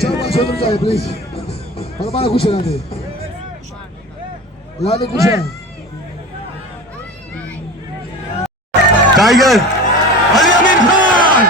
शाबाश उधर जाओ प्लीज हमारा कुछ ना दे लाने कुछ है टाइगर अली अमीन खान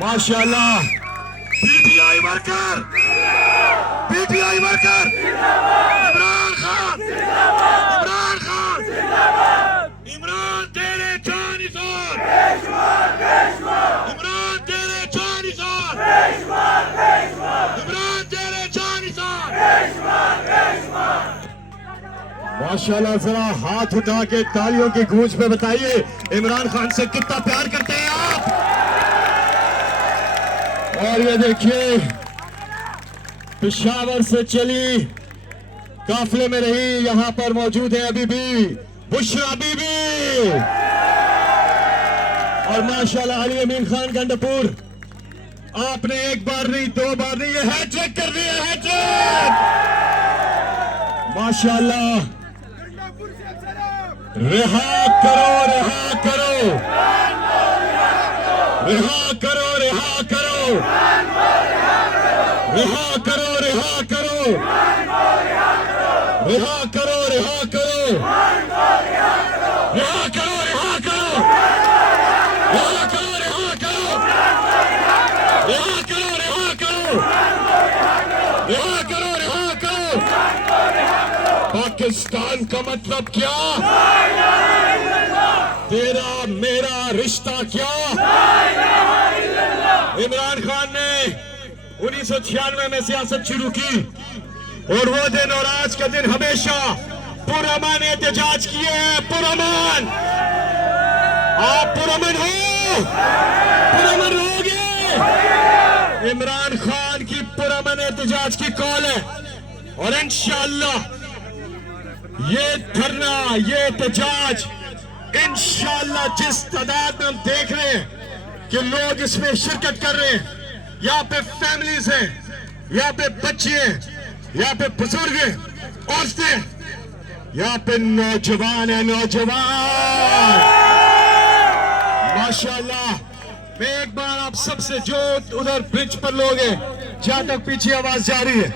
माशाल्लाह पीटीआई वर्कर इमरान खान इमरान तेरे जानिसार इमरान तेरे जानिसार इमरान तेरे जानिसार माशाल्लाह जरा हाथ उठा के तालियों की गूंज पे बताइए इमरान खान से कितना प्यार करते हैं आप। और ये देखिए पेशावर से चली काफिले में रही यहां पर मौजूद है अभी भी बुशरा बीबी और माशाल्लाह अली अमीन खान गंडपुर आपने एक बार नहीं दो बार नहीं ये हैट्रिक कर दी है हैट्रिक माशाल्लाह। रिहा करो रिहा करो रिहा करो रिहा करो रिहा करो रिहा करो रिहा करो रिहा करो रिहा करो रिहा करो रिहा करो रिहा करो रिहा करो रिहा करो रिहा करो रिहा करो पाकिस्तान का मतलब क्या तेरा मेरा रिश्ता क्या। इमरान खान ने 1996 में सियासत शुरू की और वो दिन और आज का दिन हमेशा पुरअमन एहतजाज किए हैं। पुरअमन आप पुरअमन हो पुरअमन रहोगे। इमरान खान की पुरअमन एहतजाज की कॉल है और इंशाअल्लाह ये धरना ये एहतजाज इंशाअल्लाह जिस तादाद में हम देख रहे हैं कि लोग इसमें शिरकत कर रहे हैं यहाँ पे फैमिलीज हैं यहाँ पे बच्चे हैं यहाँ पे बुजुर्ग हैं औरतें यहाँ पे नौजवान है नौजवान माशाल्लाह। मैं एक बार आप सबसे जो उधर ब्रिज पर लोग हैं जहां तक पीछे आवाज जा रही है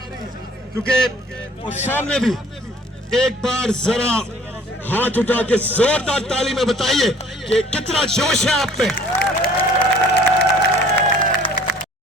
क्योंकि और सामने भी एक बार जरा हाथ उठा के जोरदार ताली में बताइए कि कितना जोश है आप पे।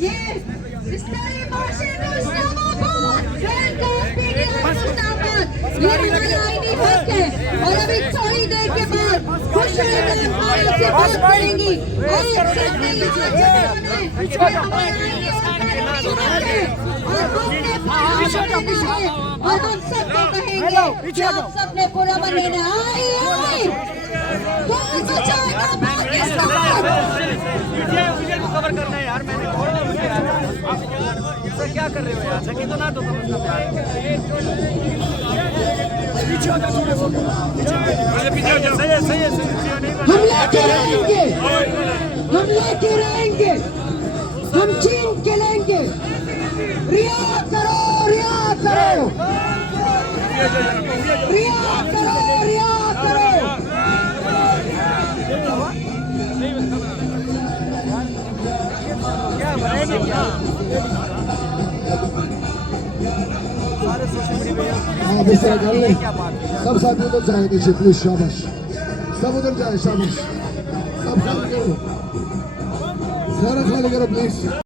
ये इस्लामी माशरे में इस्लामाबाद ट्रेन का मुस्ताबाद ये हमारा आईनी हक है और अभी थोड़ी देर के बाद खुश रहकर से बात करेंगी और सबसे ये हमारा आईनी हक है और हम सबको कहेंगे कि आप सबने पूरा महीना आए कौन बचाएगा पाकिस्तान। को कवर करना है यार मैंने छोड़ दो मुझे यार सर क्या कर रहे हो यार सकी तो ना तो सही है हम लेके रहेंगे हम छीन के लेंगे। रिया करो रिया करो रिया करो रिया करो हाँ बिस्तर कर ले सब साथी उधर जाएंगे प्लीज शाबाश सब उधर जाए शाबाश सब खाली करो सारा खाली करो प्लीज।